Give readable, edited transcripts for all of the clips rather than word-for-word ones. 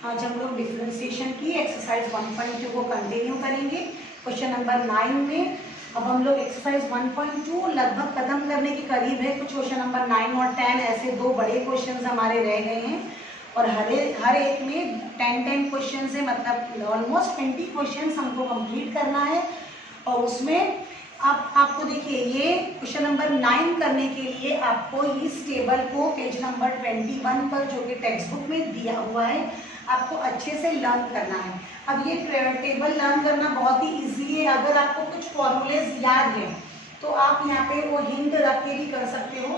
आज हम लोग डिफरेंशिएशन की एक्सरसाइज 1.2 को कंटिन्यू करेंगे। क्वेश्चन नंबर 9 में अब हम लोग एक्सरसाइज 1.2 लगभग खत्म करने के करीब है। कुछ क्वेश्चन नंबर 9 और 10 ऐसे दो बड़े क्वेश्चन हमारे रह गए हैं और हर एक में 10 क्वेश्चन है, मतलब ऑलमोस्ट 20 क्वेश्चन हमको कंप्लीट करना है। और उसमें आपको देखिए ये क्वेश्चन नंबर 9 करने के लिए आपको इस टेबल को पेज नंबर 21 पर जो कि टेक्स्ट बुक में दिया हुआ है आपको अच्छे से लर्न करना है। अब ये टेबल लर्न करना बहुत ही इजी है। अगर आपको कुछ फॉर्मूलेज याद है तो आप यहाँ पे वो हिंट रख के भी कर सकते हो।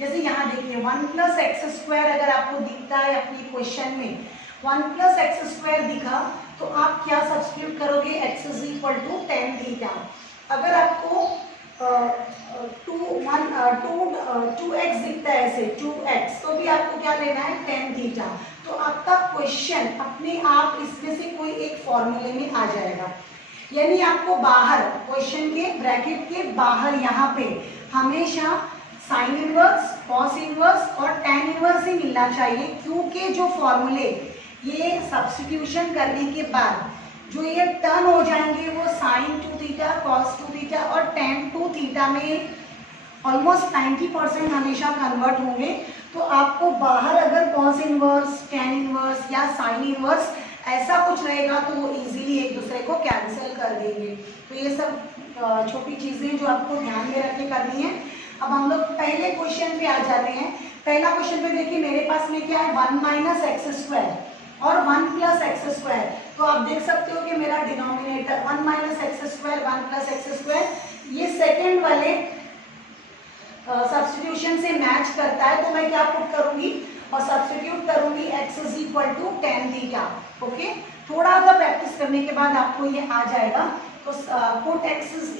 जैसे यहाँ देखिए 1 + x² अगर आपको दिखता है अपनी क्वेश्चन में 1 + x² दिखा तो आप क्या सब्स्टिट्यूट करोगे, x = tan थीटा। अगर आपको 2x दिखता है ऐसे 2x तो भी आपको क्या लेना है, tan थीटा। तो आपका क्वेश्चन अपने आप इसमें से कोई एक फॉर्मूले में आ जाएगा। यानी आपको बाहर क्वेश्चन के ब्रैकेट के बाहर यहाँ पे हमेशा साइन इनवर्स, कॉस इनवर्स और tan इनवर्स ही मिलना चाहिए, क्योंकि जो फॉर्मूले ये सब्स्टिट्यूशन करने के बाद जो ये टर्न हो जाएंगे वो sin 2 थीटा, cos 2 थीटा और tan 2 थीटा में ऑलमोस्ट 90% हमेशा कन्वर्ट होंगे। तो आपको बाहर अगर cos इनवर्स, tan इनवर्स या sin इनवर्स ऐसा कुछ रहेगा तो वो इजीली एक दूसरे को कैंसिल कर देंगे। तो ये सब छोटी चीजें जो आपको ध्यान में रख के करनी है। अब हम लोग पहले क्वेश्चन पे आ जाते हैं। पहला क्वेश्चन पे देखिए मेरे पास में क्या है, 1 - x² और 1 + x²। तो आप देख सकते हो कि मेरा डिनोमिनेटर 1 - x², 1 + x², ये सेकेंड वाले सब्स्टिट्यूशन से मैच करता है। तो मैं क्या पुट करूंगी और सब्स्टिट्यूट करूंगी x = tan थीटा। ओके, थोड़ा सा प्रैक्टिस करने के बाद आपको ये आ जाएगा। तो पुट x =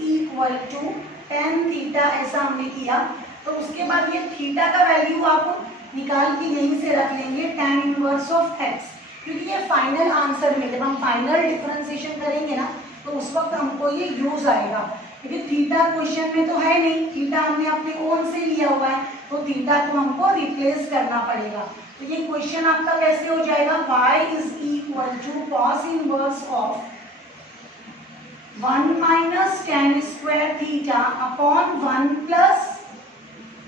tan थीटा ऐसा हमने किया। तो उसके बाद ये थीटा का वैल्यू आप निकाल के यहीं से रख लेंगे tan इनवर्स ऑफ x, क्योंकि ये फाइनल आंसर में जब हम फाइनल डिफरेंशिएशन करेंगे ना तो उस वक्त हमको ये यूज आएगा। क्योंकि थीटा क्वेश्चन में तो है नहीं, थीटा हमने अपने ओन से लिया हुआ है तो थीटा को हमको रिप्लेस करना पड़ेगा। तो ये क्वेश्चन आपका कैसे हो जाएगा, y = cos inverse of 1 - tan² theta upon 1 +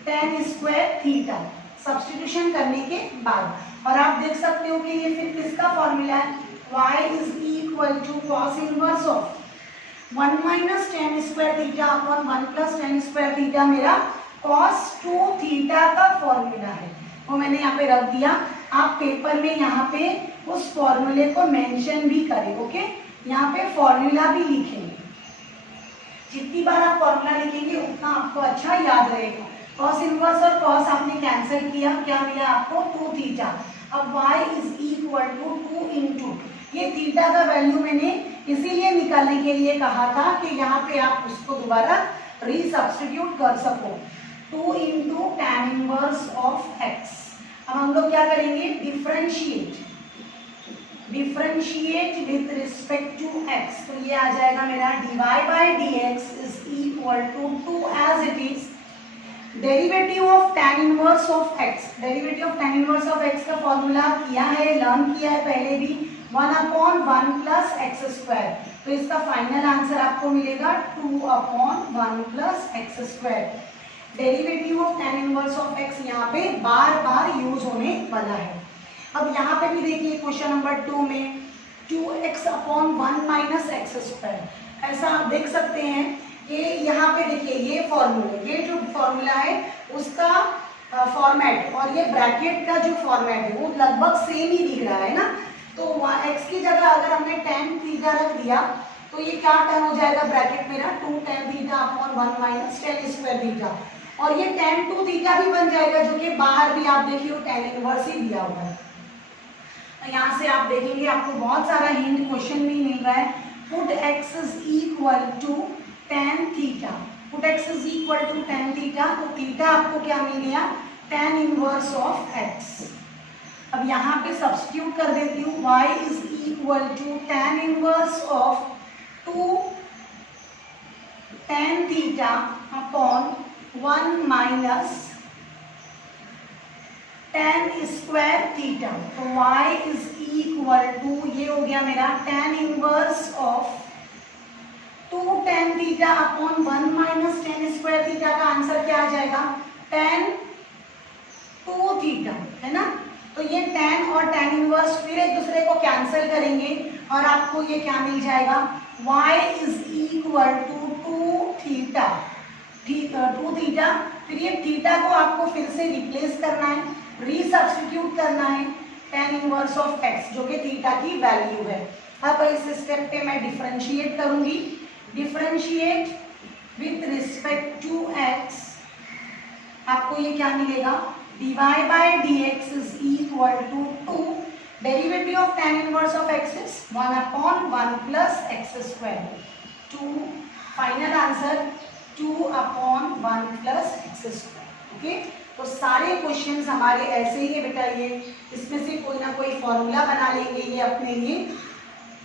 tan² theta substitution करने के बाद। और आप देख सकते हो कि ये फिर किसका फॉर्मूला है, y = cos inverse of 1 - tan² theta upon 1 + tan² theta मेरा cos 2 थीटा का फॉर्मूला है। वो मैंने यहाँ पे रख दिया। आप पेपर में यहाँ पे उस फॉर्मूले को मेंशन भी करें। ओके, यहाँ पे फॉर्मूला भी लिखेंगे। जितनी बार आप फॉर्मूला लिखेंगे उतना आपको अच्छा याद रहेगा। cos इनवर्स और cos आपने कैंसिल किया, क्या मिला आपको 2 थीटा। अब y = 2 * ये थीटा का वैल्यू मैंने इसीलिए निकालने के लिए कहा था कि यहाँ पे आप उसको दोबारा रीसब्स्टिट्यूट कर सको। 2 * tan इनवर्स ऑफ x। अब हम लोग क्या करेंगे, differentiate with respect to x। तो ये आ जाएगा मेरा dy/dx = 2 as it is derivative of tan inverse of x। Derivative of tan inverse of x का फॉर्मूला किया है, लर्न किया है पहले भी, 1/1 + x²। तो इसका फाइनल आंसर आपको मिलेगा 2/1 + x²। Derivative of tan inverse of x यहाँ पे बार बार यूज होने वाला है। अब यहाँ पे भी देखिए क्वेश्चन नंबर 2 में 2x/1 - x²। ऐसा आप देख सकते हैं कि यहाँ पे देखिए ये फॉर्मूला, ये जो फॉर्मूला है उसका फॉर्मेट और ये ब्रैकेट का जो फॉर्मेट है वो लगभग सेम ही दिख रहा है ना। तो x की जगह अगर हमने tan थीटा रख दिया तो ये क्या टर्म हो जाएगा ब्रैकेट मेरा 2 tan theta upon 1 - tan² theta. और ये tan 2 थीटा भी बन जाएगा, जो कि बाहर भी आप देखिए tan इनवर्स ही दिया हुआ है। यहाँ से आप देखेंगे आपको बहुत सारा हिंट क्वेश्चन में मिल रहा है। Put x = tan theta, put x = tan theta. तो थीटा आपको क्या मिल गया, tan इनवर्स ऑफ x। अब यहाँ पे सब्स्टिट्यूट कर देती हूँ, y = tan inverse of 2 tan theta upon 1 - tan square theta. तो y इज इक्वल टू, ये हो गया मेरा tan inverse of 2 tan theta upon 1 minus tan square theta का आंसर क्या आ जाएगा, tan 2 थीटा, है ना। तो ये tan और tan इनवर्स फिर एक दूसरे को कैंसिल करेंगे और आपको ये क्या मिल जाएगा, y is equal to 2 theta, 2 theta. फिर ये थीटा को आपको फिर से रिप्लेस करना है, रीसब्स्टिट्यूट करना है tan इनवर्स ऑफ x, जो कि थीटा की वैल्यू है। अब इस स्टेप पे मैं डिफरेंशिएट करूंगी, differentiate with respect to x, आपको ये क्या मिलेगा, dy by dx is equal to 2, derivative of tan inverse of x is 1 upon 1 plus x square, 2, final answer 2 upon 1 plus x square, okay. तो सारे questions हमारे ऐसे ही है बेटा, ये इसमें से कोई ना कोई फॉर्मूला बना लेंगे ये अपने लिए,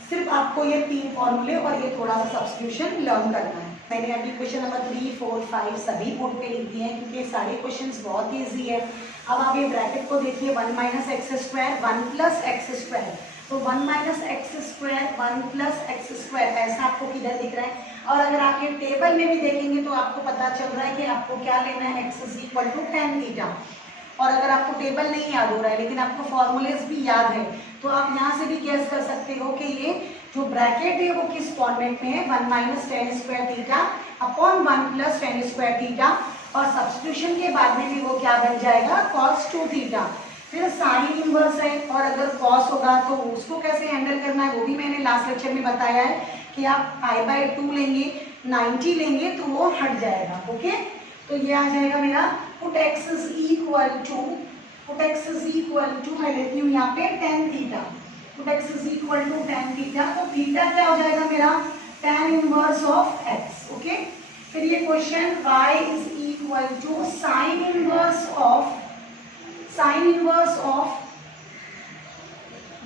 सिर्फ आपको ये 3 फॉर्मूले और ये थोड़ा सा सब्स्टिट्यूशन लर्न करना है। मैंने अभी क्वेश्चन नंबर 3, 4, 5 सभी बोर्ड पे लिख दिए हैं क्योंकि सारे क्वेश्चंस बहुत ईजी है। अब आप ये ब्रैकेट को देखिए, 1 minus x square 1 plus x square, तो 1 minus x square 1 plus x square ऐसा आपको किधर दिख रहा है। और अगर आप ये टेबल में भी देखेंगे तो आपको पता चल रहा है कि आपको क्या लेना है, x is equal to tan theta. और अगर आपको टेबल नहीं याद हो रहा है लेकिन आपको फॉर्मूलेस भी याद है, तो आप यहाँ से भी गेस कर सकते हो कि ये जो ब्रैकेट है वो किस फॉर्मेट में है, 1 minus tan square theta upon 1 plus tan square theta, और सब्स्टिट्यूशन के बाद में भी वो क्या बन जाएगा, cos 2 थीटा। फिर साइन इनवर्स है, और अगर cos होगा तो उसको कैसे हैंडल करना है वो भी मैंने लास्ट लेक्चर में बताया है कि आप i/2 लेंगे, 90 लेंगे तो वो हट जाएगा, ओके। तो ये आ जाएगा मेरा put x is equal to, मैं लेती हूँ यहाँ पे tan theta, put x is equal to tan theta, तो थीटा क्या हो जाएगा मेरा, tan inverse of x, okay. फिर ये question y is equal to sine inverse of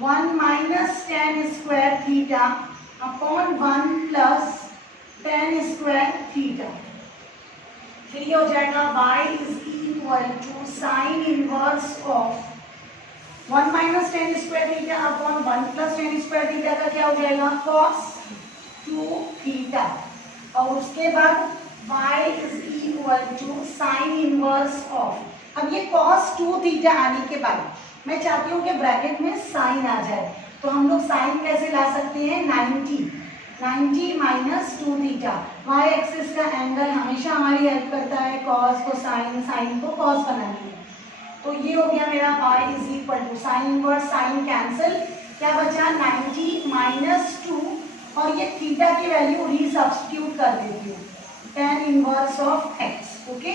1 minus tan square theta upon 1 plus tan square theta. फिर ये हो जाएगा y is equal to sine inverse of 1 minus tan square theta upon 1 plus tan square theta का क्या हो जाएगा, cos 2 theta. और उसके बाद y is equal to sine inverse of, अब ये cos 2 थीटा आने के बाद मैं चाहती हूँ कि ब्रैकेट में साइन आ जाए, तो हम लोग साइन कैसे ला सकते हैं, 90 माइनस 2 थीटा। y एक्सिस का एंगल हमेशा हमारी हेल्प करता है cos को साइन, साइन को cos बनाने में। तो ये हो गया मेरा y is equal to sine inverse, sine cancel, क्या बचा 90 माइनस 2, और ये थीटा की वैल्यू रीसब्स्टिट्यूट कर देती हूँ, tan inverse of x, okay.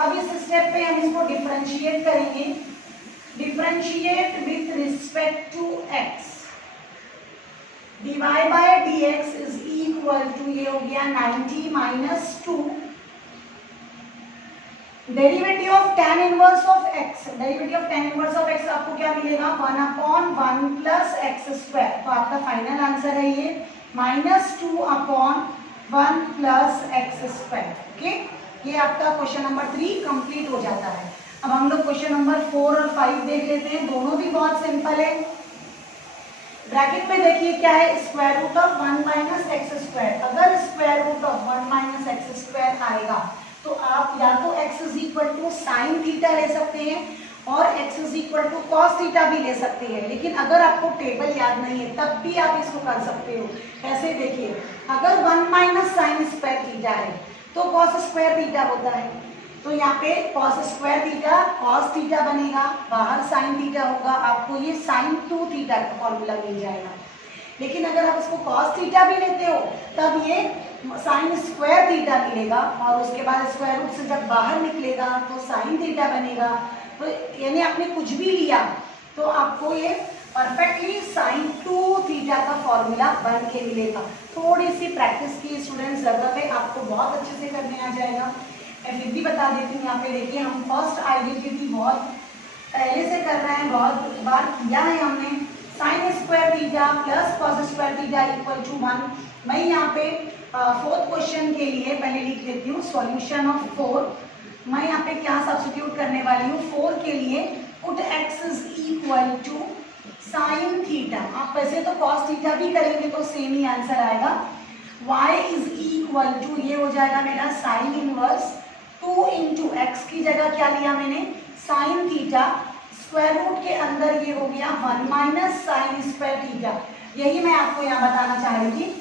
अब इस स्टेप पे हम इसको डिफरेंशिएट करेंगे, differentiate with respect to x, dy by dx is equal to, ये हो गया 90 minus 2, derivative of tan inverse of x, derivative of tan inverse of x आपको क्या मिलेगा, 1 अपॉन 1 प्लस एक्स स्क्वायर, तो आपका फाइनल आंसर है ये minus 2 upon 1 plus x square, okay. ये आपका क्वेश्चन नंबर 3 कंप्लीट हो जाता है। अब हम लोग क्वेश्चन नंबर 4 और 5 देख लेते हैं, दोनों भी बहुत सिंपल है। ब्रैकेट में देखिए क्या है, square root of 1 minus x square. अगर square root of 1 minus x square आएगा तो आप या तो x is equal to sine theta ले सकते हैं और x is equal to cos theta भी ले सकते हैं, लेकिन अगर आपको टेबल याद नहीं है तब भी आप इसको कर सकते हो। कैसे, देखिए, अगर 1 माइनस साइन स्क्वायर थीटा है तो कॉस स्क्वायर थीटा होता है, तो यहाँ पे cos square theta cos theta बनेगा, बाहर साइन थीटा होगा, आपको ये साइन 2 थीटा का फॉर्मूला मिल जाएगा। लेकिन अगर आप इसको कॉस थीटा भी लेते हो तब ये साइन स्क्वायर थीटा मिलेगा, और उसके बाद स्क्वायर रूट से जब बाहर निकलेगा तो साइन थीटा बनेगा। तो यानी आपने कुछ भी लिया तो आपको ये परफेक्टली साइन 2 थीटा का फॉर्मूला बन के मिलेगा। थोड़ी सी प्रैक्टिस की स्टूडेंट्स जरूरत है, आपको बहुत अच्छे से करने आ जाएगा। मैं फिर भी बता देती हूँ, यहाँ पे देखिए हम फर्स्ट आइडेंटिटी बहुत पहले से कर रहे हैं, बहुत बार किया है हमने। Sine square theta plus cos square theta equal to 1। मैं यहाँ पे फोर्थ क्वेश्चन के लिए पहले लिख देती हूँ सॉल्यूशन ऑफ 4। मैं यहाँ पे क्या सब्स्टिट्यूट करने वाली हूँ, 4 के लिए put x is equal to sine theta, आप वैसे तो कॉस थीटा भी करेंगे तो सेम ही आंसर आएगा। y इज इक्वल टू, ये हो जाएगा मेरा साइन इनवर्स 2 इंटू एक्स की जगह क्या लिया मैंने साइन थीटा, स्क्वायर रूट के अंदर ये हो गया 1 माइनस साइन स्क्वायर थीटा। यही मैं आपको यहाँ बताना चाह रही थी,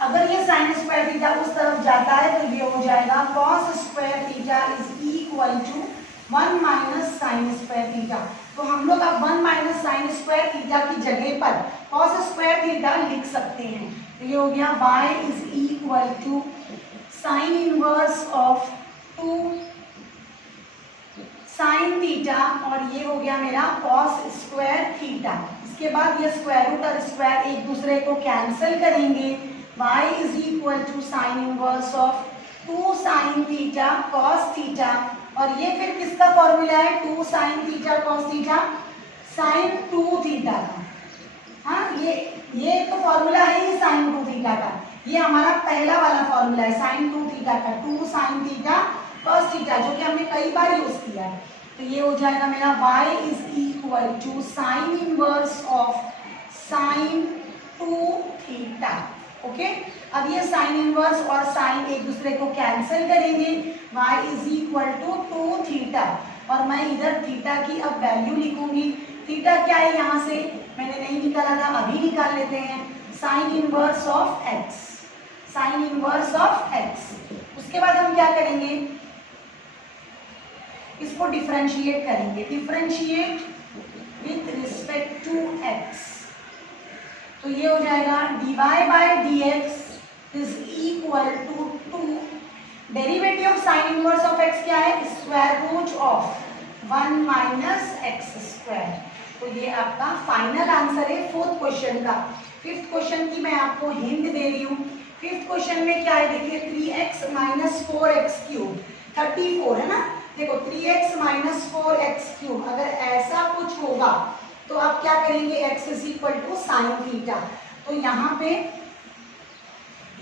अगर ये साइन स्क्वायर थीटा उस तरफ जाता है तो ये हो जाएगा cos square theta is equal to 1 minus sine square theta. तो हम लोग अब 1 माइनस साइन स्क्वायर थीटा की जगह पर कॉस स्क्वायर थीटा लिख सकते हैं। तो ये हो गया y is equal to sine inverse of 2 sine theta, और ये हो गया मेरा कॉस स्क्वायर थीटा। इसके बाद ये स्क्वायर रूट और स्क्वायर एक दूसरे को कैंसिल करेंगे, y is equal to sine inverse of 2 sine theta cos theta, और ये फिर किसका फॉर्मूला है 2 sine theta cos theta, sine 2 theta का। हाँ, ये तो फॉर्मूला है ही साइन 2 थीटा का, ये हमारा पहला वाला फॉर्मूला है साइन 2 थीटा का, 2 साइन थीटा कॉस थीटा, जो कि हमने कई बार यूज किया है। तो ये हो जाएगा मेरा y is equal to sine inverse of sine 2 theta. Okay, अब ये साइन इनवर्स और साइन एक दूसरे को कैंसिल करेंगे, y is equal to 2 theta, और मैं इधर थीटा की अब वैल्यू लिखूंगी। थीटा क्या है यहाँ से मैंने नहीं निकाला था, अभी निकाल लेते हैं, sine inverse of x, sine inverse of x। उसके बाद हम क्या करेंगे, इसको डिफरेंशिएट करेंगे, differentiate with respect to x। तो ये हो जाएगा dy by dx is equal to 2, derivative of sine inverse of x क्या है, square root of 1 minus x square. तो ये आपका फाइनल आंसर है 4th क्वेश्चन का। 5th क्वेश्चन की मैं आपको हिंट दे रही हूँ। 5th क्वेश्चन में क्या है, देखिए 3x माइनस 4x क्यूब 34 है ना, देखो 3x माइनस 4x क्यूब, अगर ऐसा कुछ होगा तो आप क्या करेंगे, x is equal to sine theta. तो यहाँ पे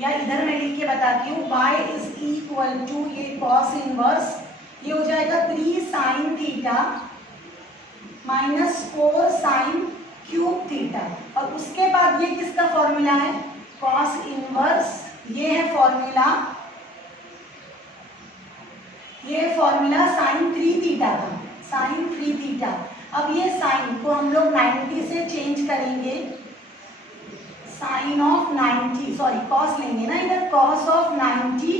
या इधर मैं लिख के बताती हूँ, y इज इक्वल टू ये कॉस इनवर्स, ये हो जाएगा 3 sine theta minus 4 sine cube theta, और उसके बाद ये किसका फॉर्मूला है, कॉस इनवर्स, ये है फॉर्मूला, ये फॉर्मूला साइन 3 थीटा का, साइन 3 थीटा। अब ये साइन को हम लोग 90 से चेंज करेंगे, साइन ऑफ 90, सॉरी कॉस लेंगे ना इधर, कॉस ऑफ 90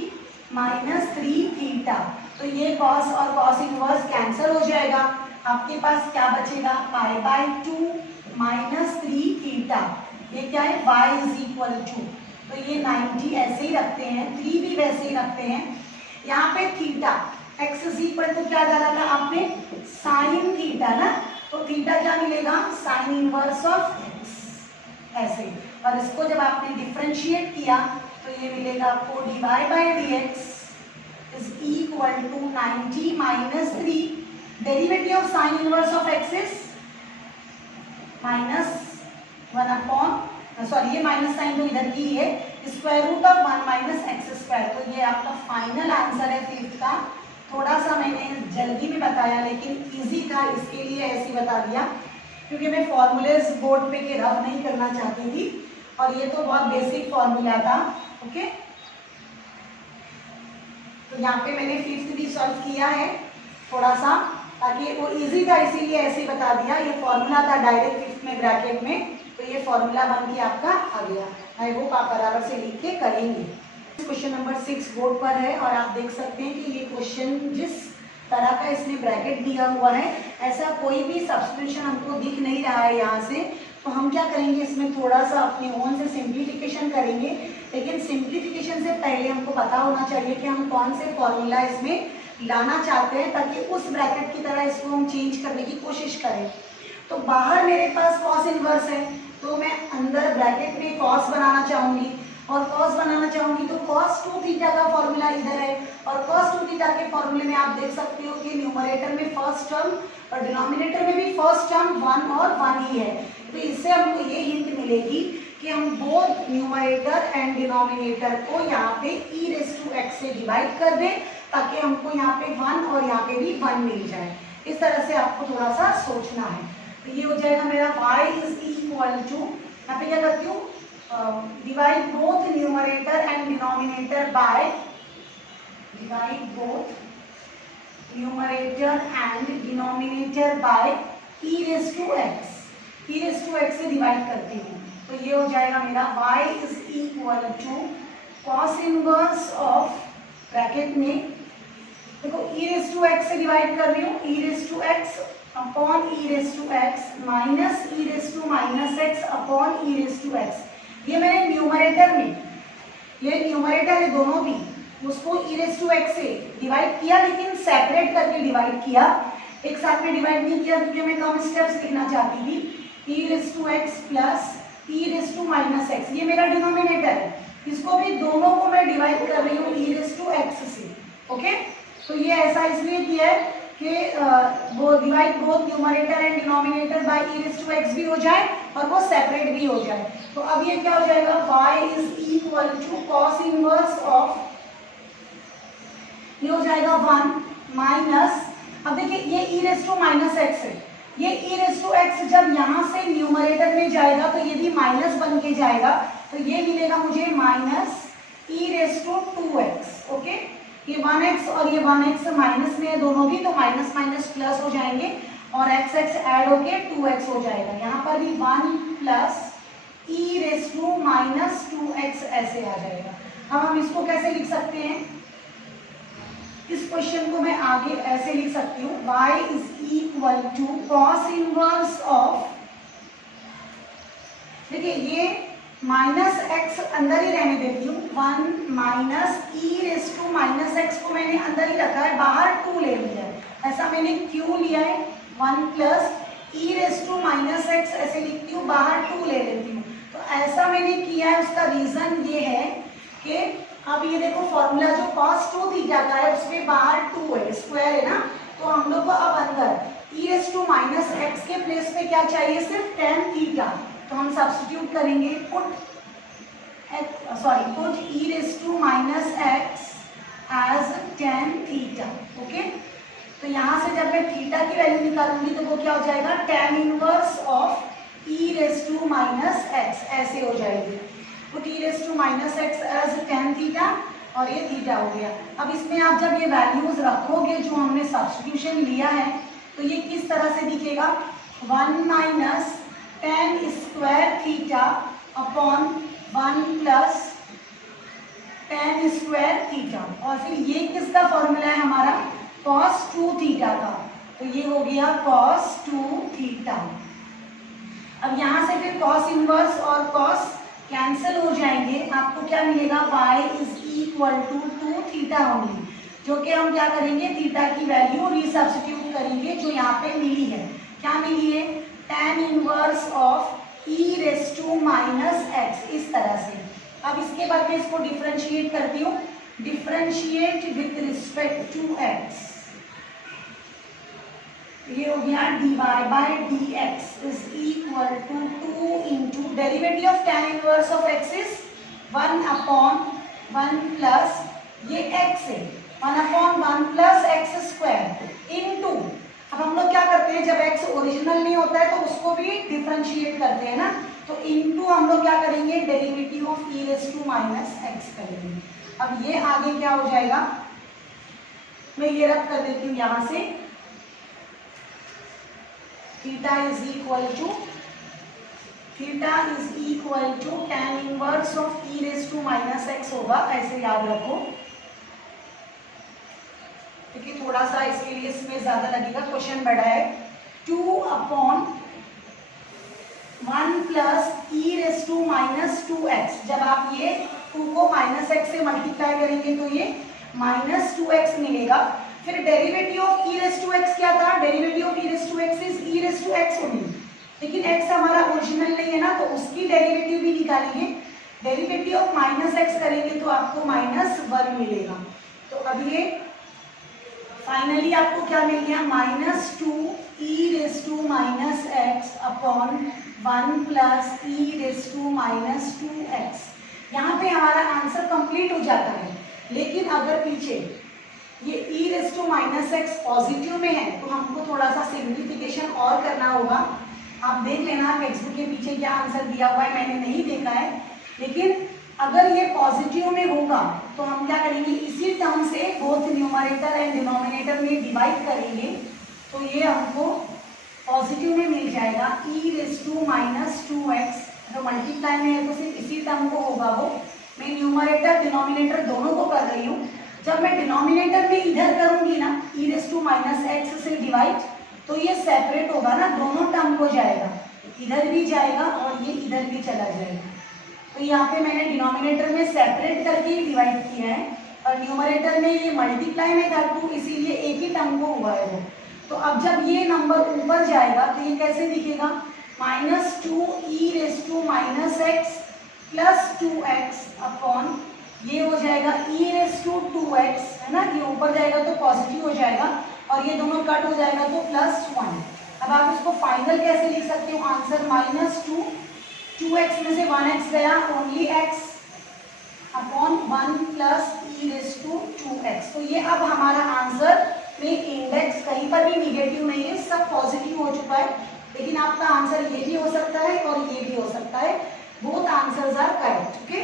माइनस 3 थीटा। तो ये कॉस और कॉस इनवर्स कैंसिल हो जाएगा, आपके पास क्या बचेगा, पाई बाय 2 माइनस 3 थीटा। ये क्या है, y इज इक्वल टू, तो ये 90 ऐसे ही रखते हैं, 3 भी वैसे ही रखते हैं। यहाँ पे theta x is equal to क्या डाला था आपने, साइन थीटा ना, तो थीटा क्या मिलेगा, साइन इनवर्स ऑफ x ऐसे, और इसको जब आपने डिफरेंशिएट किया तो ये मिलेगा आपको dy by dx is equal to 90 minus 3, derivative of sine inverse of x is minus 1 upon, sorry ये माइनस साइन तो इधर की है, square root of 1 minus x square. तो ये आपका फाइनल आंसर है 5th का। थोड़ा सा मैंने जल्दी में बताया लेकिन इजी था, इसके लिए ऐसे बता दिया क्योंकि मैं फॉर्मूलेज बोर्ड पे के रब नहीं करना चाहती थी, और ये तो बहुत बेसिक फॉर्मूला था। ओके, तो यहाँ पे मैंने 5th भी सॉल्व किया है थोड़ा सा, ताकि वो इजी था इसीलिए ऐसे बता दिया। ये फॉर्मूला था डायरेक्ट 5th में ब्रैकेट में, तो ये फॉर्मूला बन के आपका आ गया। आई होप आप बराबर से लिख के करेंगे। क्वेश्चन नंबर 6 बोर्ड पर है, और आप देख सकते हैं कि ये क्वेश्चन जिस तरह का इसमें ब्रैकेट दिया हुआ है, ऐसा कोई भी सब्स्टिट्यूशन हमको दिख नहीं रहा है यहाँ से, तो हम क्या करेंगे, इसमें थोड़ा सा अपने ओन से सिंप्लीफिकेशन करेंगे। लेकिन सिंप्लीफिकेशन से पहले हमको पता होना चाहिए कि हम कौन से फॉर्मूला इसमें लाना चाहते हैं, ताकि उस ब्रैकेट की तरह इसको हम चेंज करने की कोशिश करें। तो बाहर मेरे पास कॉस इनवर्स है, तो मैं अंदर ब्रैकेट में कॉस बनाना चाहूँगी, और कॉस बनाना चाहूँगी तो कॉस 2 थीटा का फॉर्मूला इधर है, और कॉस 2 थीटा के फॉर्मूले में आप देख सकते हो कि न्यूमरेटर में फर्स्ट टर्म और डिनोमिनेटर में भी फर्स्ट टर्म 1 और 1 ही है। तो इससे हमको ये हिंट मिलेगी कि हम बोथ न्यूमरेटर एंड डिनोमिनेटर को यहाँ पे e रेज़ टू x से डिवाइड कर दें, ताकि हमको यहाँ पे 1 और यहाँ पे भी 1 मिल जाए। इस तरह से आपको थोड़ा सा सोचना है। तो ये हो जाएगा मेरा y इज इक्वल टू, यहाँ पे क्या करती हूँ, divide both numerator and denominator by, divide both numerator and denominator by e raise to x, e raise to x से डिवाइड करती हूँ। तो ये हो जाएगा मेरा y is equal to cos inverse of, bracket में देखो e रेज़ टू x से डिवाइड कर रही हूँ, e raise to x upon e raise to x minus e raise to minus x upon e raise to x। ये मैंने numerator में, ये न्यूमरेटर है दोनों भी, उसको e रेज़ टू x से डिवाइड किया, लेकिन सेपरेट करके डिवाइड किया, एक साथ में डिवाइड नहीं किया क्योंकि मैं कम स्टेप्स लिखना चाहती थी। e raise to x plus e raise to minus x, ये मेरा डिनोमिनेटर है, इसको भी दोनों को मैं डिवाइड कर रही हूँ e रेज़ टू x से। ओके, तो ये ऐसा इसलिए किया है कि वो divide both numerator and denominator by e raise to x भी हो जाए और वो सेपरेट भी हो जाए। तो अब ये क्या हो जाएगा, y is equal to cos inverse of, ये हो जाएगा 1 माइनस, अब देखिए ये e raise to minus x है, ये e रेज़ टू x जब यहाँ से न्यूमरेटर में जाएगा तो ये भी माइनस बन के जाएगा, तो ये मिलेगा मुझे minus e raise to 2x। Okay, ये 1x और ये 1x माइनस में है दोनों भी, तो माइनस माइनस प्लस हो जाएंगे और x x ऐड होके 2x हो जाएगा। यहाँ पर भी 1 plus e raise to minus 2x ऐसे आ जाएगा। अब हम इसको कैसे लिख सकते हैं, इस क्वेश्चन को मैं आगे ऐसे लिख सकती हूँ, y is equal to cos inverse of, देखिए ये माइनस x अंदर ही रहने देती हूँ, 1 minus e raise to minus x को मैंने अंदर ही रखा है, बाहर 2 ले लिया है, ऐसा मैंने क्यों लिया है, 1 plus e raise to minus x ऐसे लिखती हूँ, बाहर 2 ले लेती हूँ। तो ऐसा मैंने किया है, उसका रीजन ये है कि अब ये देखो फॉर्मूला जो cos 2 थीटा का है उसमें बाहर 2 है, स्क्वायर है ना, तो हम लोग को अब अंदर e raise to minus x के प्लेस पे क्या चाहिए, सिर्फ tan थीटा, तो हम सब्स्टिट्यूट करेंगे, put e raise to minus x as tan theta. Okay, तो यहाँ से जब मैं थीटा की वैल्यू निकालूंगी तो वो क्या हो जाएगा, tan inverse of e raise to minus x ऐसे हो जाएगी, put e raise to minus x as tan theta, और ये थीटा हो गया। अब इसमें आप जब ये वैल्यूज रखोगे जो हमने सब्स्टिट्यूशन लिया है तो ये किस तरह से दिखेगा, 1 minus tan square theta upon 1 plus tan square theta, और फिर ये किसका फॉर्मूला है हमारा, cos 2 थीटा का, तो ये हो गया cos 2 थीटा। अब यहाँ से फिर cos इनवर्स और cos कैंसिल हो जाएंगे, आपको क्या मिलेगा, y is equal to 2 theta only, जो कि हम क्या करेंगे, थीटा की वैल्यू रीसब्स्टिट्यूट करेंगे जो यहाँ पे मिली है, क्या मिली है, tan inverse of e raise to minus x, इस तरह से। अब इसके बाद मैं इसको डिफरेंशिएट करती हूँ, differentiate with respect to x, ये हो गया dy by dx is equal to 2 into derivative of tan inverse of x is 1 upon 1 plus ये x है 1 upon 1 plus x square into, अब हम लोग क्या करते हैं, जब x ओरिजिनल नहीं होता है तो उसको भी डिफरेंशिएट करते हैं ना, तो इंटू हम लोग क्या करेंगे, derivative of e raise to minus x करेंगे। अब ये आगे क्या हो जाएगा, मैं ये रख कर देती हूँ यहाँ से, theta is equal to tan inverse of e raise to minus x होगा, ऐसे याद रखो, क्योंकि थोड़ा सा इसके लिए इसमें ज्यादा लगेगा, क्वेश्चन बड़ा है। 2 upon 1 plus e raise to minus 2x, जब आप ये 2 को माइनस x से मल्टीप्लाई करेंगे तो ये माइनस 2x मिलेगा। फिर derivative of e raise to x क्या था, derivative of e raise to x is e raise to x only, लेकिन x हमारा ओरिजिनल नहीं है ना, तो उसकी डेरिवेटिव भी निकालेंगे, डेरिवेटिव ऑफ माइनस x करेंगे तो आपको -1 मिलेगा। तो अब ये फाइनली आपको क्या मिल गया, -2 e raise to minus x upon 1 plus e raise to minus 2x। यहाँ पे हमारा आंसर कंप्लीट हो जाता है, लेकिन अगर पीछे ये e raise to minus x positive में है तो हमको थोड़ा सा सिंप्लीफिकेशन और करना होगा। आप देख लेना टेक्स्ट बुक के पीछे क्या आंसर दिया हुआ है, मैंने नहीं देखा है, लेकिन अगर ये पॉजिटिव में होगा तो हम क्या करेंगे, इसी टर्म से बोथ न्यूमरेटर एंड डिनोमिनेटर में डिवाइड करेंगे तो ये हमको पॉजिटिव में मिल जाएगा e raise to minus 2x। तो मल्टीप्लाई में है तो सिर्फ इसी टर्म को होगा वो। मैं न्यूमरेटर डिनोमिनेटर दोनों को कर रही हूँ। जब मैं डिनोमिनेटर में इधर करूंगी ना e raise to minus x से डिवाइड तो ये सेपरेट होगा ना, दोनों टर्म को जाएगा, इधर भी जाएगा और ये इधर भी चला जाएगा। तो यहाँ पे मैंने डिनोमिनेटर में सेपरेट करके डिवाइड किया है और न्यूमरेटर में ये मल्टीप्लाई में कर दूँ इसीलिए एक ही टर्म को हुआ है वो। तो अब जब ये नंबर ऊपर जाएगा तो ये कैसे दिखेगा, -2e raise to minus x plus 2x upon ये हो जाएगा e रेज़ टू 2x, है ना, ये ऊपर जाएगा तो पॉजिटिव हो जाएगा और ये दोनों कट हो जाएगा तो +1। अब आप इसको फाइनल कैसे लिख सकते हो, आंसर -2x में से 1x गया, only x upon 1 plus e raise to 2x। तो ये अब हमारा आंसर में इंडेक्स कहीं पर भी निगेटिव नहीं है, सब पॉजिटिव हो चुका है। लेकिन आपका आंसर ये भी हो सकता है और ये भी हो सकता है, both answers are correct. Okay,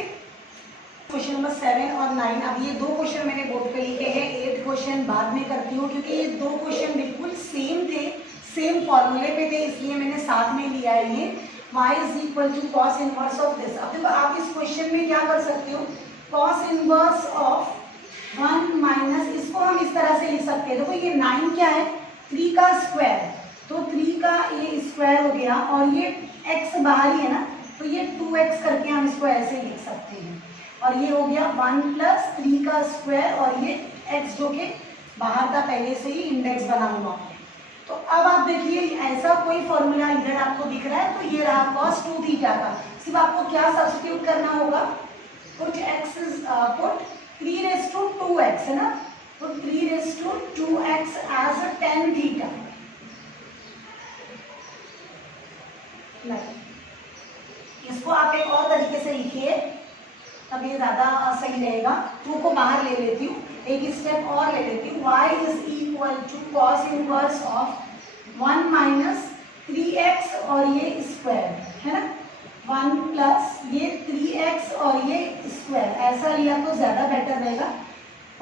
question number 7 और 9। अब ये दो क्वेश्चन मैंने बोर्ड पे लिखे हैं, 8 क्वेश्चन बाद में करती हूँ क्योंकि ये दो क्वेश्चन बिल्कुल सेम थे, सेम फॉर्मूले पे थे, इसलिए मैंने साथ में लिया है ये y is equal to cos inverse of this. अब देखो आप इस क्वेश्चन में क्या कर सकते हो, कॉस इनवर्स ऑफ 1 माइनस, इसको हम इस तरह से लिख सकते हैं। देखो ये 9 क्या है, 3 का स्क्वायर, तो 3 का ये स्क्वायर हो गया और ये x बाहर ही है ना, तो ये 2x करके हम इसको ऐसे लिख सकते हैं और ये हो गया 1 प्लस 3 का स्क्वायर और ये x जो कि बाहर था पहले से ही इंडेक्स बना हुआ। तो अब आप देखिए ऐसा कोई फॉर्मूला इधर आपको दिख रहा है, तो ये रहा cos 2 थीटा का। सिर्फ आपको क्या सब्स्टिट्यूट करना होगा, पुट 3 रेज़ टू 2x, है ना, तो 3 raise to 2x as tan theta. इसको आप एक और तरीके से लिखिए तब ये ज़्यादा सही रहेगा। 2 को बाहर ले लेती हूँ, एक स्टेप और ले लेती हूँ, y is equal to cos inverse of 1 minus 3x और ये स्क्वायर, है ना, 1 प्लस ये 3x और ये स्क्वायर, ऐसा लिया तो ज़्यादा बेटर रहेगा।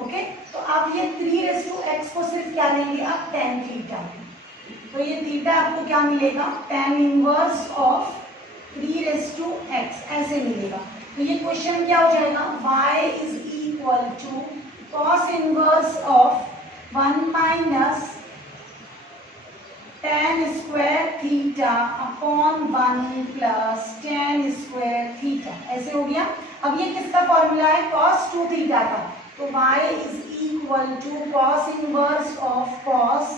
ओके, तो आप ये 3 रेज़ टू x को सिर्फ क्या लेंगे आप, tan थीटा। तो ये थीटा आपको क्या मिलेगा, tan inverse of 3 raise to x ऐसे मिलेगा। तो ये क्वेश्चन क्या हो जाएगा, y is equal to cos inverse of 1 minus tan square theta upon 1 plus tan square theta, ऐसे हो गया। अब ये किसका फॉर्मूला है, cos 2 थीटा का, तो y is equal to cos inverse of cos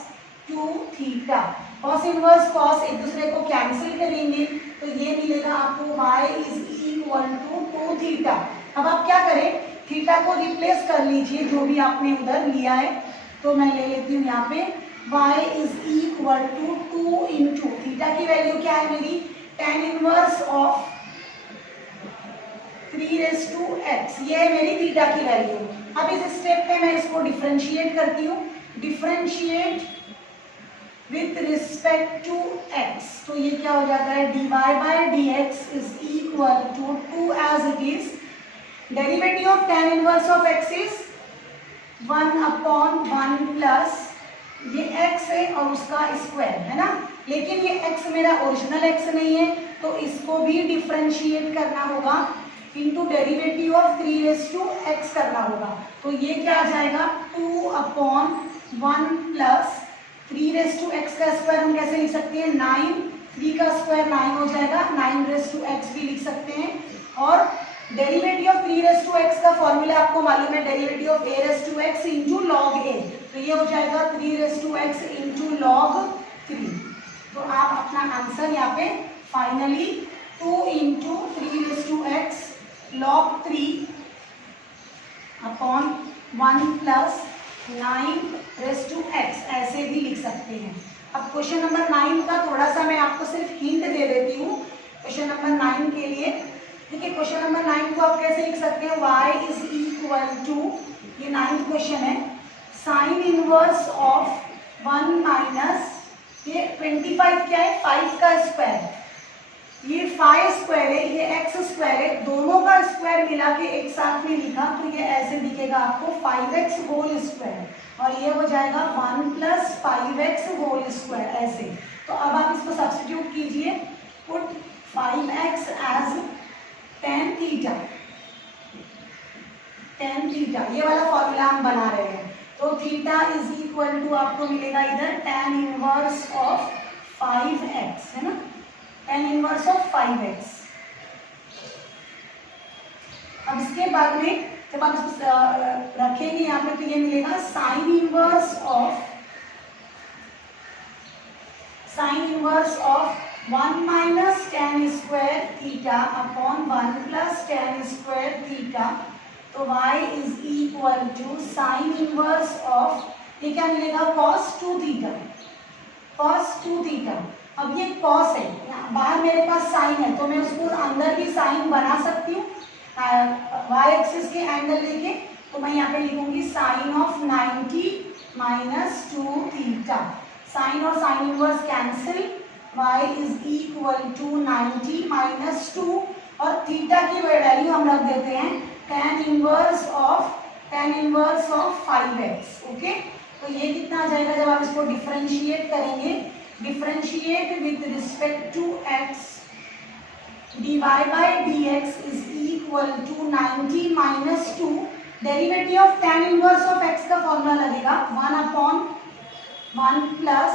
2 theta. cos inverse cos एक दूसरे को कैंसिल करेंगे तो ये मिलेगा आपको y is equal to 2 theta. अब आप क्या करें, थीटा को रिप्लेस कर लीजिए जो भी आपने उधर लिया है, तो मैं ले लेती हूँ यहाँ पे y is equal to 2 into theta की वैल्यू क्या है मेरी, tan inverse of 3 raise to x, ये है मेरी थीटा की वैल्यू। अब इस स्टेप पे मैं इसको डिफरेंशिएट करती हूँ, differentiate with respect to x, तो ये क्या हो जाता है, dy by dx is equal to 2 as it is, derivative of tan inverse of x is 1 upon 1 plus ये x है और उसका स्क्वायर, है ना, लेकिन ये x मेरा ओरिजिनल x नहीं है तो इसको भी डिफरेंशिएट करना होगा, into derivative of 3 raise to x करना होगा। तो ये क्या आ जाएगा, 2 upon 1 plus 3 raise to x का स्क्वायर हम कैसे लिख सकते हैं, 9, 3 का स्क्वायर 9 हो जाएगा, 9 रेज़ टू x भी लिख सकते हैं। और derivative of 3 raise to x का फॉर्मूला आपको मालूम है, derivative of a raise to x into log a, तो ये हो जाएगा 3 raise to x into log 3। तो आप अपना आंसर यहाँ पे finally 2 into 3 raise to x log 3 upon 1 plus 9 raise to x ऐसे भी लिख सकते हैं। अब क्वेश्चन नंबर 9 का थोड़ा सा मैं आपको सिर्फ हिंट दे देती हूँ क्वेश्चन नंबर 9 के लिए। देखिए क्वेश्चन नंबर 9 को आप कैसे लिख सकते हैं, y इज इक्वल टू, ये 9th क्वेश्चन है, साइन इनवर्स ऑफ 1 माइनस ये 25 क्या है 5 का स्क्वायर, ये 5 स्क्वायर है, ये x स्क्वायर है, दोनों का स्क्वायर मिला के एक साथ में लिखा तो ये ऐसे दिखेगा आपको 5x होल स्क्वायर और ये हो जाएगा 1 प्लस 5x होल स्क्वायर ऐसे। तो अब आप इसको सब्स्टिट्यूट कीजिए, put 5x as tan theta, tan theta ये वाला फॉर्मूला हम बना रहे हैं। तो थीटा इज इक्वल टू आपको मिलेगा इधर tan इनवर्स ऑफ 5x है ना, tan इनवर्स ऑफ 5x। अब इसके बाद में जब आप इसको रखेंगे यहाँ पे तो ये मिलेगा sine inverse of 1 minus tan square theta upon 1 plus tan square theta. तो y is equal to sine inverse of ये क्या मिलेगा cos 2 थीटा। अब ये cos है, बाहर मेरे पास साइन है तो मैं उसको अंदर भी साइन बना सकती हूँ y एक्सिस के एंगल लेके। तो मैं यहाँ पे लिखूंगी sine of 90 minus 2 theta, sine और sine inverse cancel, y is equal to 90 minus 2 और थीटा की वैल्यू हम रख देते हैं tan inverse of 5x। Okay, तो ये कितना आ जाएगा जब आप इसको डिफरेंशिएट करेंगे, differentiate with respect to x, dy by dx is equal to 90 minus 2, derivative of tan inverse of x का फॉर्मूला लगेगा 1 अपॉन 1 प्लस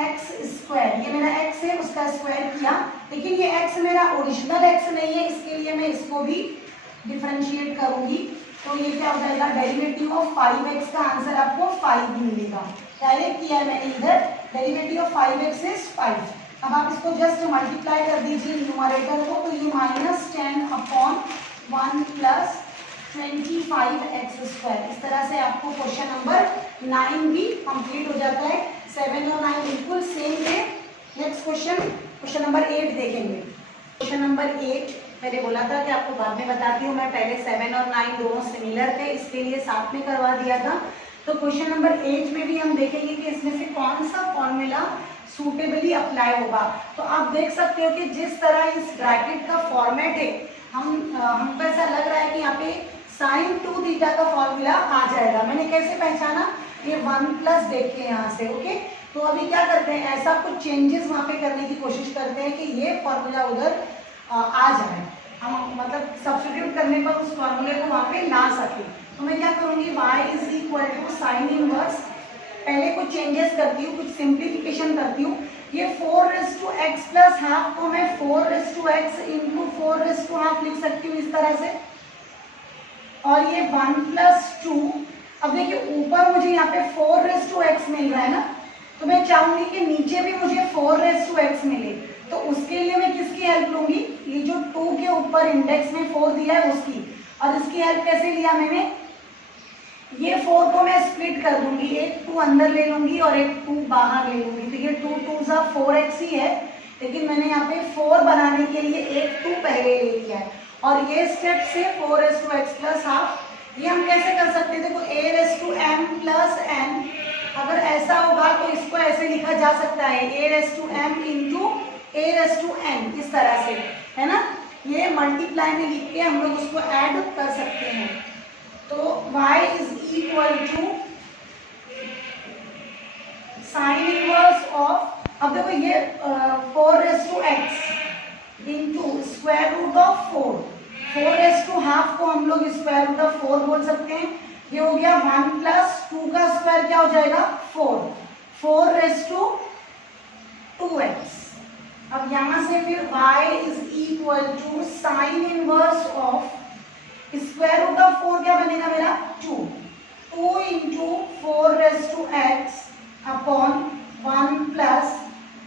x स्क्वायर, ये मेरा x है उसका स्क्वायर किया, लेकिन ये x मेरा ओरिजिनल x नहीं है, इसके लिए मैं इसको भी डिफरेंशिएट करूंगी। तो ये क्या हो जाएगा डेरिवेटिव ऑफ 5x का आंसर आपको 5 मिलेगा, डायरेक्ट किया है मैंने इधर, डेरिवेटिव ऑफ 5x इज 5। अब आप इसको जस्ट मल्टीप्लाई कर दीजिए न्यूमरेटर को, तो ये minus 10 upon 1 plus 25x square. इस तरह से आपको क्वेश्चन नंबर 9 भी कंप्लीट हो जाता है। 7 और 9 बिल्कुल सेम थे। नेक्स्ट क्वेश्चन नंबर 8 देखेंगे। क्वेश्चन नंबर 8 मैंने बोला था कि आपको बाद में बताती हूँ, मैं पहले 7 और 9 दोनों सिमिलर थे, इसके लिए साथ में करवा दिया था। तो क्वेश्चन नंबर 8 में भी हम देखेंगे कि इसमें से कौन सा फॉर्मूला सूटेबली अप्लाई होगा। तो आप देख सकते हो कि जिस तरह इस ब्रैकेट का फॉर्मेट है, हमको ऐसा लग रहा है कि यहाँ पे साइन 2 थीटा का फॉर्मूला आ जाएगा। मैंने कैसे पहचाना, ये 1 प्लस देख के यहाँ से। ओके, तो अभी क्या करते हैं, ऐसा कुछ चेंजेस वहाँ पे करने की कोशिश करते हैं कि ये फॉर्मूला उधर आ जाए, हम मतलब सब्स्टिट्यूट करने पर उस फॉर्मूले को वहाँ पे ला सके। तो मैं क्या करूँगी, y is equal to sine inverse, पहले कुछ चेंजेस करती हूँ, कुछ सिंप्लीफिकेशन करती हूँ। ये 4x प्लस हाफ को मैं 4x इंटू 4 लिख सकती हूँ इस तरह से, और ये 1 प्लस 2। अब देखिए ऊपर मुझे यहाँ पे 4x मिल रहा है ना, तो मैं चाहूंगी कि नीचे भी मुझे 4x मिले, तो उसके लिए मैं किसकी हेल्प लूंगी, ये जो 2 के ऊपर इंडेक्स में 4 दिया है उसकी। और इसकी हेल्प कैसे लिया मैंने, ये 4 को मैं स्प्लिट कर दूंगी, एक 2 अंदर ले लूंगी और एक 2 बाहर ले लूंगी। तो ये 2 2 4x ही है, लेकिन मैंने यहाँ पे 4 बनाने के लिए एक 2 पहले ले लिया है। और ये स्टेप से 4x प्लस हाफ, ये हम कैसे कर सकते हैं, देखो a m प्लस n, अगर ऐसा होगा तो इसको ऐसे लिखा जा सकता है a m into a n, इस तरह से, है ना। ये मल्टीप्लाई में लिख के हम लोग उसको ऐड कर सकते हैं। तो y is equal to sine inverse of, अब देखो ये 4x into square root of 4 half को हम लोग स्क्वायर रूट ऑफ 4 बोल सकते हैं। ये हो गया 1 प्लस 2 का स्क्वायर क्या हो जाएगा 4 अब यहाँ से फिर y is equal to sine inverse of square root of 4 क्या बनेगा मेरा 2 इंटू 4x अपॉन 1 प्लस,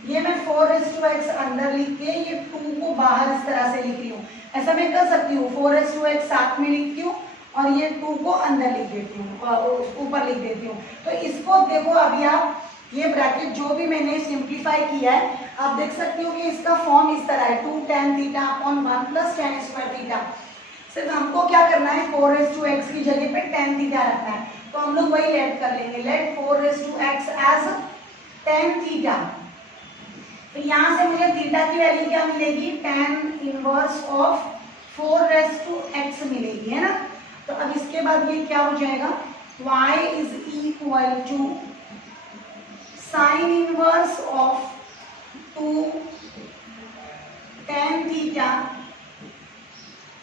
ये मैं 4x अंदर लिख के ये 2 को बाहर इस तरह से लिख रही हूँ। ऐसा मैं कर सकती हूँ, 4x साथ में लिखती हूँ और ये 2 को अंदर लिख देती हूँ, ऊपर लिख देती हूँ। तो इसको देखो अभी आप, ये ब्रैकेट जो भी मैंने सिंप्लीफाई किया है, आप देख सकते हो कि इसका फॉर्म इस तरह है 2 tan theta upon 1 plus tan square theta. सिर्फ हमको क्या करना है 4x की जगह पे tan थीटा रखना है, तो हम लोग वही लेट कर लेंगे, late 4x as tan theta. फिर यहाँ से मुझे थीटा की वैल्यू क्या मिलेगी, tan इनवर्स ऑफ 4x मिलेगी, है ना। तो अब इसके बाद ये क्या हो जाएगा, y is equal to sine inverse of 2 tan theta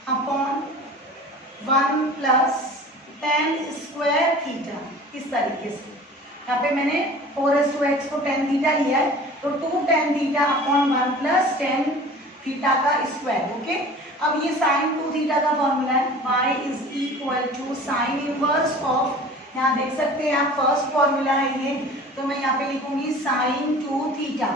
upon 1 plus tan square theta. इस तरीके से यहाँ पे मैंने 4x को tan थीटा लिया है, तो 2 tan theta upon 1 plus tan theta का स्क्वायर। ओके, अब ये साइन 2 थीटा का फॉर्मूला है, y is equal to sine inverse of, यहाँ देख सकते हैं आप फर्स्ट फॉर्मूला है ये, तो मैं यहाँ पे लिखूंगी साइन 2 थीटा।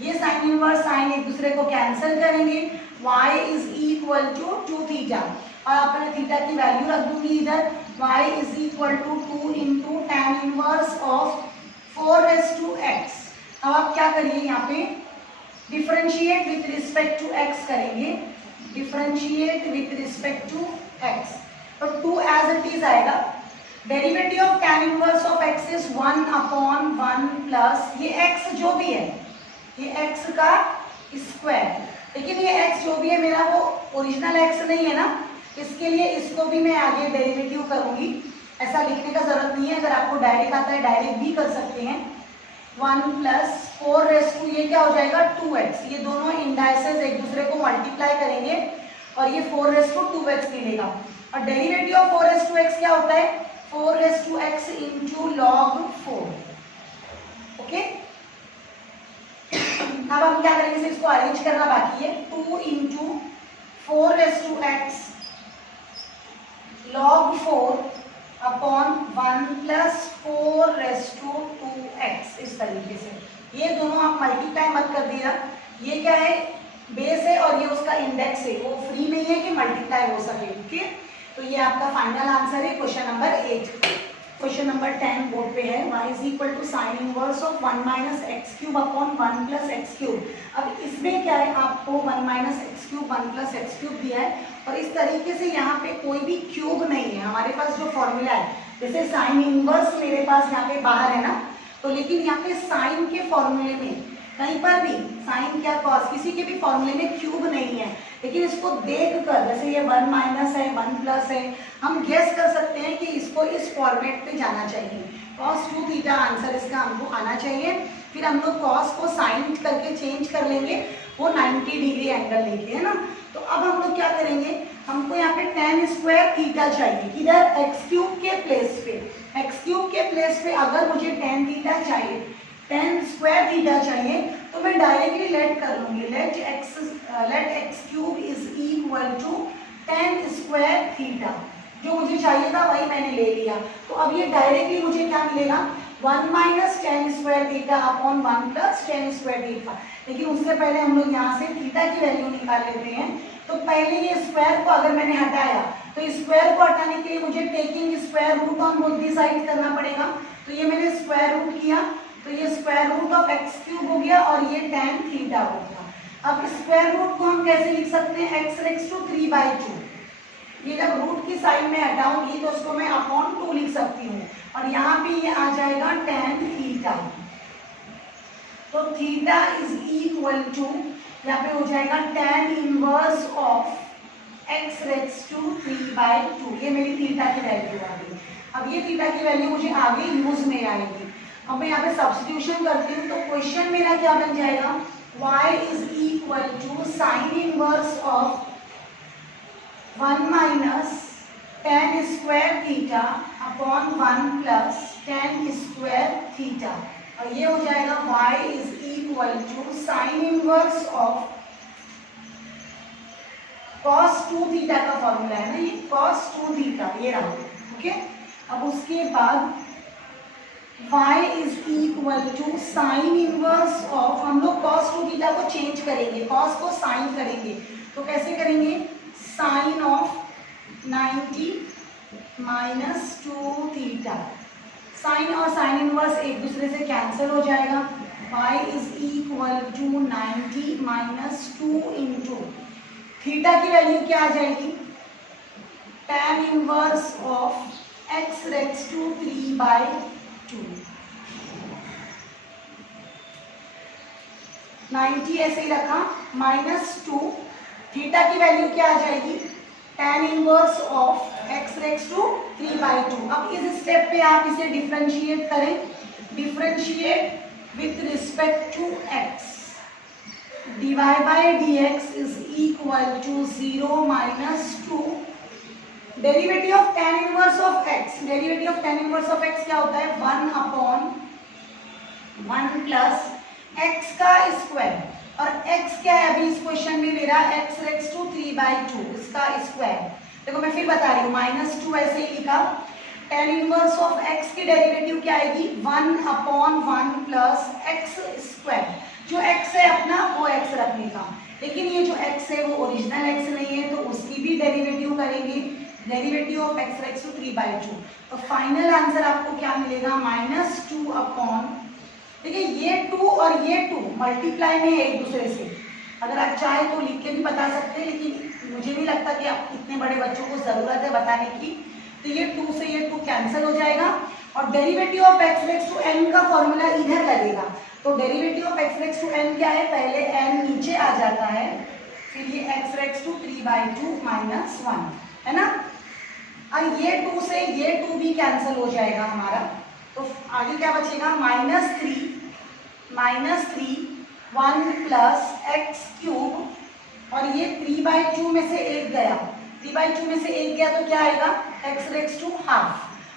ये साइन इनवर्स साइन एक दूसरे को कैंसिल करेंगे, y is equal to 2 theta, और अपने थीटा की वैल्यू रख दूंगी इधर, y is equal to 2 into tan inverse of 4x। अब आप क्या करिए, यहाँ पे differentiate with respect to x करेंगे, differentiate with respect to x, तो 2 एज इट इज आएगा। Derivative of tan inverse of x is 1 upon 1 plus ये x जो भी है, ये x का स्क्वायर, लेकिन ये x जो भी है मेरा वो ओरिजिनल x नहीं है ना, इसके लिए इसको भी मैं आगे डेरिवेटिव करूंगी, ऐसा लिखने का जरूरत नहीं है, अगर आपको डायरेक्ट आता है डायरेक्ट भी कर सकते हैं। 1 प्लस 4 ये क्या हो जाएगा 2x, ये दोनों इंडाइसेस एक दूसरे को मल्टीप्लाई करेंगे और ये 4 मिलेगा, और डेरिवेटिव ऑफ 4 क्या होता है 4 इंटू लॉग 4। ओके, अब हम क्या करेंगे, इसको अरेंज करना बाकी है, 2 इंटू 4 log 4 अपॉन 1 प्लस 4 इस तरीके से। ये दोनों आप मल्टीप्लाई मत कर दिया, ये क्या है बेस है और ये उसका इंडेक्स है, वो फ्री नहीं है कि मल्टीप्लाई हो सके। ओके, तो ये आपका फाइनल आंसर है question number 8। Question number 10 board पे है, y is equal to sine inverse of 1 minus x cube upon 1 plus x cube. अब इसमें क्या है, आपको 1 minus x cube 1 plus x cube दिया है, और इस तरीके से यहाँ पे कोई भी क्यूब नहीं है हमारे पास। जो फॉर्मूला है, जैसे साइन इनवर्स मेरे पास यहाँ पे बाहर है ना, तो लेकिन यहाँ पे साइन के फॉर्मूले में कहीं पर भी साइन क्या कॉस किसी के भी फॉर्मूले में क्यूब नहीं है, लेकिन इसको देख कर, जैसे ये 1 माइनस है 1 प्लस है, हम गेस कर सकते हैं कि इसको इस फॉर्मेट पे जाना चाहिए, cos 2 थीटा आंसर इसका हमको आना चाहिए। फिर हम लोग cos को साइन करके चेंज कर लेंगे, वो 90 डिग्री एंगल लेके, है ना। तो अब हम लोग क्या करेंगे, हमको यहाँ पे tan स्क्वायर थीटा चाहिए, किधर एक्स क्यूब के प्लेस पे, एक्स क्यूब के प्लेस पे अगर मुझे tan थीटा चाहिए, tan स्क्वायर थीटा चाहिए, तो मैं डायरेक्टली लेट कर लूंगी, let x cube is equal to tan square theta. जो मुझे चाहिए था वही मैंने ले लिया, तो अब ये डायरेक्टली मुझे क्या मिलेगा 1 minus tan square theta upon 1 plus tan square theta. लेकिन उससे पहले हम लोग यहाँ से थीटा की वैल्यू निकाल लेते हैं। तो पहले ये स्क्वायर को अगर मैंने हटाया, तो स्क्वायर को हटाने के लिए मुझे taking square root on both the side करना पड़ेगा, तो ये मैंने स्क्वायर रूट किया, तो ये square root of x cube हो गया और ये tan थीटा हो गया। अब स्क्वायर रूट को हम कैसे लिख सकते हैं, x रेक्स टू 3/2। ये जब रूट की साइड में हटाऊंगी तो उसको मैं अपॉन 2 लिख सकती हूँ, और यहाँ पे ये आ जाएगा tan थीटा। तो थीटा इज इक्वल टू, यहाँ पे हो जाएगा tan inverse of x racks to 3/2। ये मेरी थीटा की वैल्यू आ गई। अब ये थीटा की वैल्यू मुझे आगे यूज में आएगी। अब मैं यहाँ पे सब्स्टिट्यूशन करती हूँ, तो क्वेश्चन मेरा क्या बन जाएगा, y is equal to sine inverse of 1 minus tan square theta upon 1 plus tan square theta, और ये हो जाएगा y is equal to sine inverse of cos 2 theta का फॉर्मूला है ना, ये cos 2 थीटा ये रहा। ओके, अब उसके बाद y is equal to sine inverse of, हम लोग cos 2 थीटा को चेंज करेंगे, cos को साइन करेंगे, तो कैसे करेंगे, sine of 90 minus 2 theta. Sine और साइन इनवर्स एक दूसरे से कैंसिल हो जाएगा, y is equal to 90 minus 2 into theta की वैल्यू क्या आ जाएगी tan inverse of x racks to 3/2। 90 ऐसे ही रखा, -2 थीटा की वैल्यू क्या आ जाएगी, tan inverse of x racks to 3/2। अब इस स्टेप पे आप इसे डिफरेंशिएट करें, differentiate with respect to x, dy by dx is equal to 0 - 2 derivative of tan inverse of x। Derivative of tan inverse of x क्या होता है, 1/1 plus x का स्क्वायर, और x क्या है अभी इस क्वेश्चन में मेरा, x रेक्स टू 3/2 इसका स्क्वायर। देखो मैं फिर बता रही हूँ, -2 ऐसे ही लिखा। tan इनवर्स ऑफ x की डेरिवेटिव क्या आएगी, 1/1 प्लस x स्क्वायर। जो x है अपना वो x रखने का, लेकिन ये जो x है वो ओरिजिनल x नहीं है, तो उसकी भी डेरिवेटिव करेंगे, derivative of x racks to 3/2। तो फाइनल आंसर आपको क्या मिलेगा, -2 देखिए ये 2 और ये 2 मल्टीप्लाई में है एक दूसरे से। अगर आप चाहे तो लिख के भी बता सकते हैं, लेकिन मुझे नहीं लगता कि आप इतने बड़े बच्चों को जरूरत है बताने की। तो ये 2 से ये 2 कैंसिल हो जाएगा, और derivative of x racks to n का फॉर्मूला इधर लगेगा। तो derivative of x racks to n क्या है, पहले n नीचे आ जाता है, फिर ये x रेक्स टू 3/2 - 1 है ना। और ये 2 से ये 2 भी कैंसिल हो जाएगा हमारा, तो आगे क्या बचेगा, -3 1 प्लस x क्यूब, और ये 3/2 में से 1 गया, 3/2 में से 1 गया तो क्या आएगा, x रेक्स टू हाफ,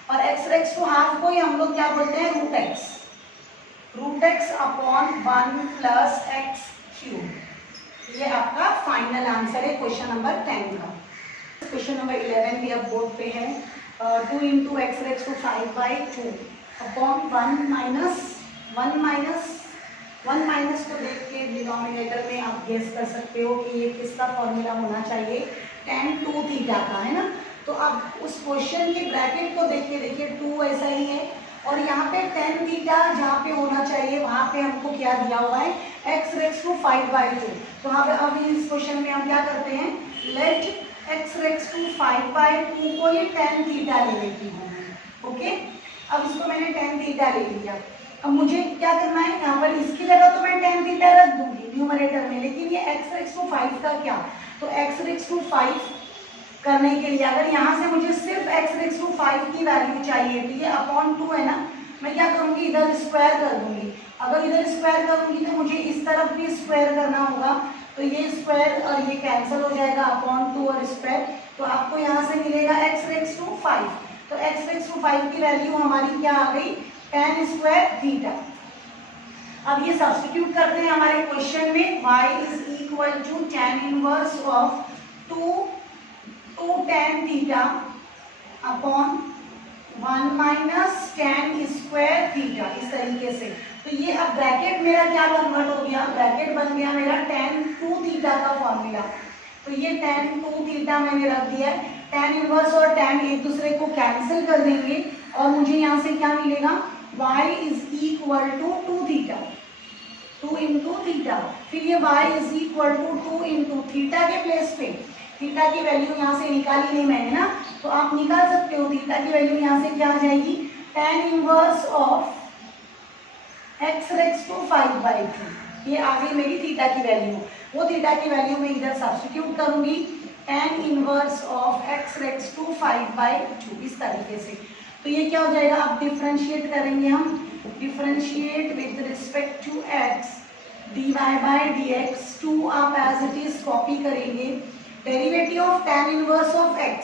और x रेक्स टू हाफ को ही हम लोग क्या बोलते हैं, √x upon 1 plus x cube. ये आपका फाइनल आंसर है क्वेश्चन नंबर 10 का। क्वेश्चन नंबर 11 भी अब बोर्ड पे है, 2 × x racks to 5/2 upon 1 minus को देख के डिनोमिनेटर में आप गेस कर सकते हो कि ये किसका फॉर्मूला होना चाहिए, tan 2 थीटा का, है ना। तो अब उस क्वेश्चन के ब्रैकेट को देख के देखिए, 2 ऐसा ही है, और यहाँ पे tan थीटा जहाँ पे होना चाहिए वहाँ पे हमको क्या दिया हुआ है, x रेक्स टू 5/2। तो अब इस क्वेश्चन में हम क्या करते हैं, लेट x रेक्स टू 5/2 को ये tan थीटा ले लेती हूँ, ओके। अब इसको मैंने tan थीटा ले लिया। अब मुझे क्या करना है, यहाँ पर इसकी जगह तो मैं tan थीटा रख दूंगी न्यूमरेटर में, लेकिन ये x रेक्स टू 5 का क्या, तो x रेक्स टू 5 करने के लिए अगर यहाँ से मुझे सिर्फ x रेक्स टू 5 की वैल्यू चाहिए, तो ये अपॉन 2 है ना, मैं क्या करूँगी, इधर स्क्वायर कर दूंगी। अगर इधर स्क्वायर करूँगी तो मुझे इस तरफ भी स्क्वायर करना होगा, तो ये स्क्वायर और ये कैंसिल हो जाएगा, अपॉन 2 और स्क्वायर, तो आपको यहाँ से मिलेगा x रेक्स टू 5। तो x रेक्स टू 5 की वैल्यू हमारी क्या आ गई, tan स्क्वायर थीटा। अब ये सब्स्टिट्यूट करते हैं हमारे क्वेश्चन में, y is equal to tan inverse of 2 tan theta upon 1 minus tan square theta, इस तरीके से। तो ये अब ब्रैकेट मेरा क्या कन्वर्ट हो गया, ब्रैकेट बन गया मेरा tan 2 थीटा का फॉर्मूला। तो ये tan 2 थीटा मैंने रख दिया है, tan इनवर्स और tan एक दूसरे को कैंसिल कर देंगे, और मुझे यहाँ से क्या मिलेगा, y is equal to 2 theta, 2 × theta, फिर ये y is equal to 2 × theta के प्लेस पे, थीटा की वैल्यू यहाँ से निकाली नहीं मैंने ना, तो आप निकाल सकते हो, थीटा की वैल्यू यहाँ से क्या आ जाएगी, tan inverse of x racks to 5/2। ये आ गई मेरी थीटा की वैल्यू, वो थीटा की वैल्यू मैं इधर सब्स्टिट्यूट करूंगी, tan inverse of x racks to 5/2, इस तरीके से। तो ये क्या हो जाएगा, अब डिफरेंशिएट करेंगे हम, differentiate with respect to x, dy by dx, 2 आप एज इट इज कॉपी करेंगे, derivative of tan inverse of x,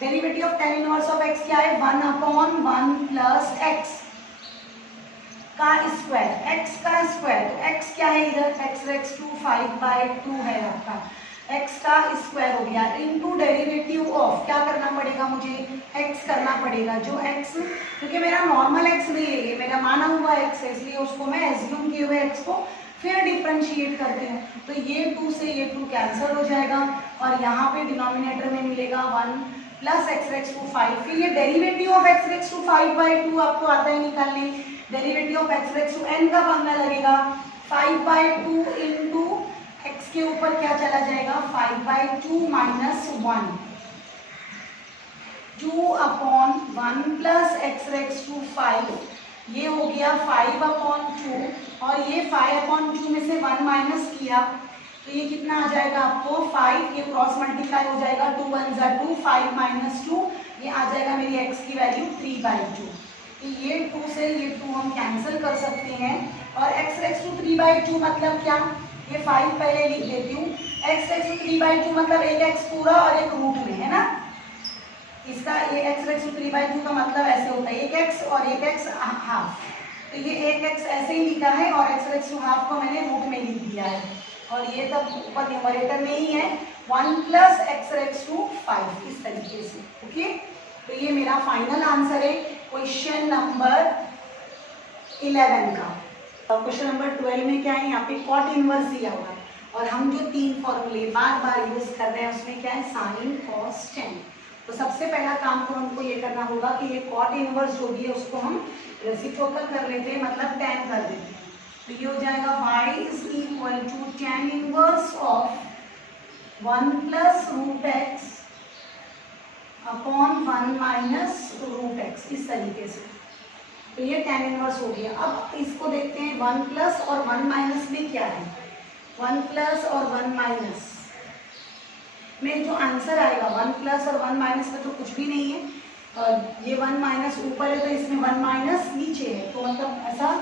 derivative of tan inverse of x क्या है, 1/1 प्लस x का स्क्वायर, x का स्क्वायर, तो x क्या है इधर, x रेक्स टू 5/2 है आपका, x का स्क्वायर हो गया, इनटू डेरिवेटिव ऑफ, क्या करना पड़ेगा मुझे, x करना पड़ेगा, जो x, क्योंकि मेरा नॉर्मल x नहीं है, ये मेरा माना हुआ x है, इसलिए उसको मैं एज्यूम किए हुए x को फिर डिफरेंशिएट करती हूँ। तो ये 2 से ये 2 कैंसिल हो जाएगा, और यहाँ पे डिनोमिनेटर में मिलेगा 1 प्लस x रेक्स टू 5, फिर ये derivative of x racks to 5/2 आपको आता है निकालने, derivative of x racks to n का बनना लगेगा, 5/2 इंटू x के ऊपर क्या चला जाएगा, 5/2 - 1, 2/1 प्लस x रेक्स टू 5, ये हो गया 5/2, और ये 5/2 में से 1 माइनस किया तो ये कितना आ जाएगा आपको 5, ये क्रॉस मल्टीप्लाई हो जाएगा, 2 1 जा 2, 5 माइनस 2, ये आ जाएगा मेरी x की वैल्यू 3/2। तो ये 2 से ये 2 हम कैंसिल कर सकते हैं, और x रेक्स टू 3/2 मतलब क्या, ये 5 पहले लिख देती हूँ, x रेक्स टू 3/2 मतलब एक x पूरा और एक रूट में, है ना। इसका ये x रेक्स टू 3/2 का मतलब ऐसे होता है, एक x और एक x हाफ, तो ये एक x ऐसे ही लिखा है और x रेक्स टू हाफ को मैंने रूट में लिख दिया है, और ये तब ऊपर न्यूमरेटर में ही है 1 प्लस x रेक्स टू 5, इस तरीके से। ओके, तो ये मेरा फाइनल आंसर है क्वेश्चन नंबर 11 का। क्वेश्चन नंबर 12 में क्या है, यहाँ पे कॉट इनवर्स दिया हुआ है, और हम जो 3 फॉर्मूले बार बार यूज कर रहे हैं उसमें क्या है, साइन कॉस टेन। तो सबसे पहला काम तो हमको ये करना होगा कि ये कॉट इनवर्स जो भी है उसको हम रेसिप्रोकल कर लेते हैं, मतलब tan कर देते हैं। तो ये हो जाएगा y is equal to tan inverse of 1 plus root x upon 1 minus root x, इस तरीके से। तो ये tan इनवर्स हो गया। अब इसको देखते हैं 1 प्लस और 1 माइनस में क्या है, 1 प्लस और 1 माइनस में जो आंसर आएगा, 1 प्लस और 1 माइनस में तो कुछ भी नहीं है, और ये 1 माइनस ऊपर है तो इसमें 1 माइनस नीचे है, तो मतलब ऐसा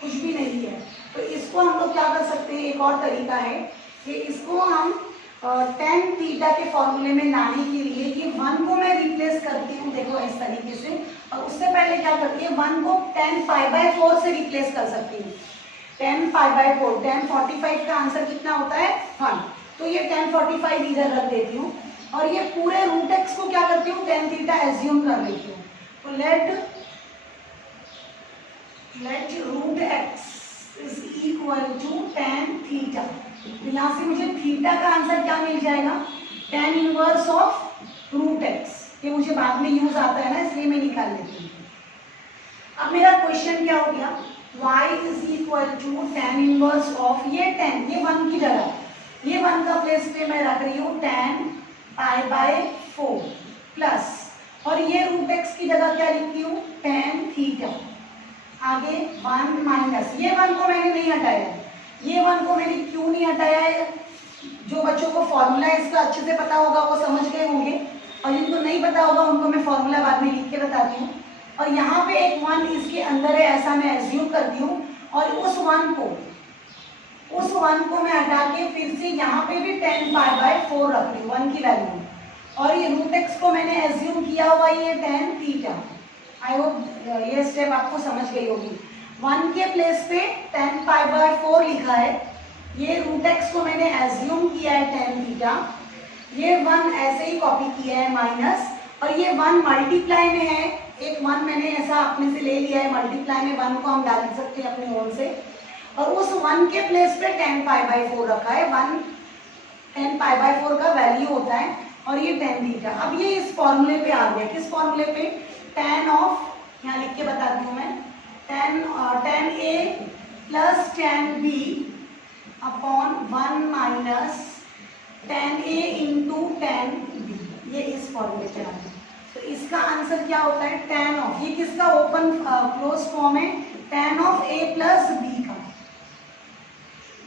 कुछ भी नहीं है। तो इसको हम लोग क्या कर सकते हैं, एक और तरीका है कि इसको हम tan थीटा के फॉर्मूले में लाने के लिए ये 1 को मैं रिप्लेस करती हूँ, देखो इस तरीके से, और उससे पहले क्या करती है 1 को tan π/4 से रिप्लेस कर सकती हूँ। tan π/4, tan 45 का आंसर कितना होता है 1, तो ये tan 45 इधर रख देती हूँ, और ये पूरे रूट एक्स को क्या करती हूँ tan थीटा एज्यूम कर लेती हूँ। तो let root x is equal to tan theta. तो यहाँ से मुझे थीटा का आंसर क्या मिल जाएगा, tan inverse of root x. ये मुझे बाद में यूज आता है ना, इसलिए मैं निकाल लेती हूँ। अब मेरा क्वेश्चन क्या हो गया, y is equal to tan inverse of ये 10, ये 1 की जगह, ये 1 का प्लेस पे मैं रख रही हूँ tan π/4 प्लस, और ये रूट एक्स की जगह क्या लिखती हूँ tan थीटा, आगे 1 माइनस, ये 1 को मैंने नहीं हटाया, ये 1 को मैंने क्यों नहीं हटाया है, जो बच्चों को फॉर्मूला इसका अच्छे से पता होगा वो समझ गए होंगे, और जिनको नहीं पता होगा उनको मैं फॉर्मूला बाद में लिख के बताती हूँ। और यहाँ पे एक 1 इसके अंदर है ऐसा मैं एज्यूम करती हूँ, और उस 1 को मैं हटा के फिर से यहाँ पे भी tan π/4 रख रही हूँ 1 की वैल्यू, और ये रूट एक्स को मैंने एज्यूम किया हुआ ये tan थीटा। आई होप ये स्टेप आपको समझ गई होगी। 1 के प्लेस पे tan π/4 लिखा है, ये रूट एक्स को मैंने एज्यूम किया है tan थीटा, ये 1 ऐसे ही कॉपी किया है माइनस, और ये 1 मल्टीप्लाई में है, एक 1 मैंने ऐसा अपने से ले लिया है मल्टीप्लाई में, 1 को हम डाल सकते हैं अपने ओर से, और उस 1 के प्लेस पे tan π/4 रखा है, 1 tan π/4 का वैल्यू होता है, और ये tan थीटा। अब ये इस फॉर्मूले पे आ गया, किस फॉर्मूले पे, tan ऑफ, यहाँ लिख के बताती हूँ मैं, tan A plus tan B upon 1 minus tan A into tan B, ये इस फॉर्मूले पे आ गया। तो इसका आंसर क्या होता है, tan ऑफ, ये किसका ओपन क्लोज फॉर्म है, tan of A plus B का,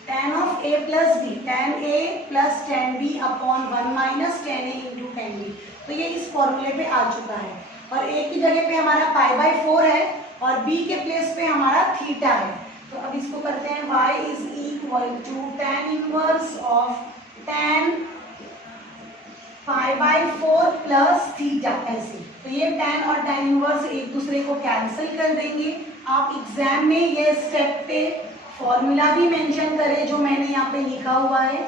tan of A plus B, tan A plus tan B upon 1 minus tan A into tan B। तो ये इस फॉर्मूले पे आ चुका है, और A की जगह पे हमारा π/4 है, और B के प्लेस पे हमारा थीटा है। तो अब इसको करते हैं, y is equal to tan inverse of tan π/4 plus theta, ऐसे। तो ये tan और tan इनवर्स एक दूसरे को कैंसिल कर देंगे। आप एग्जाम में ये स्टेप पे फॉर्मूला भी मेंशन करें, जो मैंने यहाँ पे लिखा हुआ है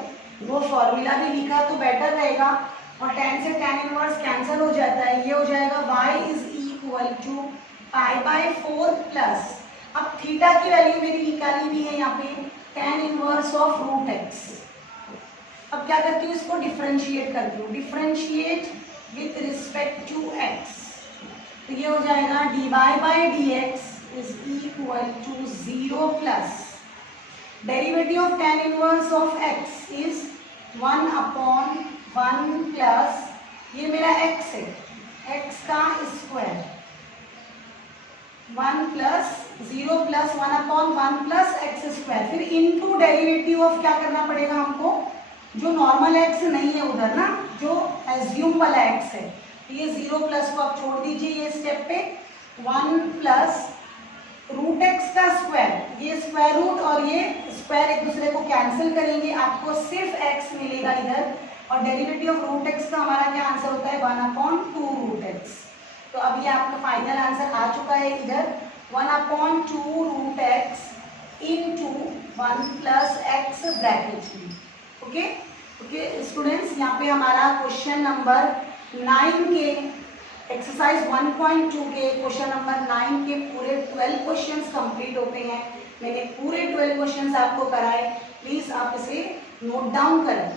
वो फॉर्मूला भी लिखा तो बेटर रहेगा, और tan से tan इनवर्स कैंसिल हो जाता है, ये हो जाएगा y is equal to π/4 plus, अब थीटा की वैल्यू मेरी निकाली भी है यहाँ पे, tan inverse of root x. अब क्या करती हूँ, इसको डिफरेंशिएट करती हूँ, differentiate with respect to x, तो ये हो जाएगा dy/dx is equal to 0 plus derivative of tan inverse of x is 1 upon 1 plus, ये मेरा x है, x का square 1 plus 0 plus 1 upon 1 plus x square, फिर इनटू डेरिवेटिव ऑफ क्या करना पड़ेगा हमको, जो नॉर्मल एक्स नहीं है उधर ना, जो एज्यूम वाला एक्स है, तो ये 0 प्लस को आप छोड़ दीजिए ये स्टेप पे, 1 प्लस रूट एक्स का स्क्वायर, ये स्क्वायर रूट और ये स्क्वायर एक दूसरे को कैंसिल करेंगे, आपको सिर्फ एक्स मिलेगा इधर, और डेरिवेटिव ऑफ रूट एक्स का हमारा क्या आंसर होता है 1/2 रूट एक्स। तो अब ये आपका फाइनल आंसर आ चुका है इधर 1/2 root x into 1 plus x bracket में। ओके ओके स्टूडेंट्स, यहाँ पे हमारा क्वेश्चन नंबर 9 के एक्सरसाइज 1.2 के क्वेश्चन नंबर 9 के पूरे 12 क्वेश्चंस कंप्लीट होते हैं। मैंने पूरे 12 क्वेश्चंस आपको कराए, प्लीज आप इसे नोट डाउन करें।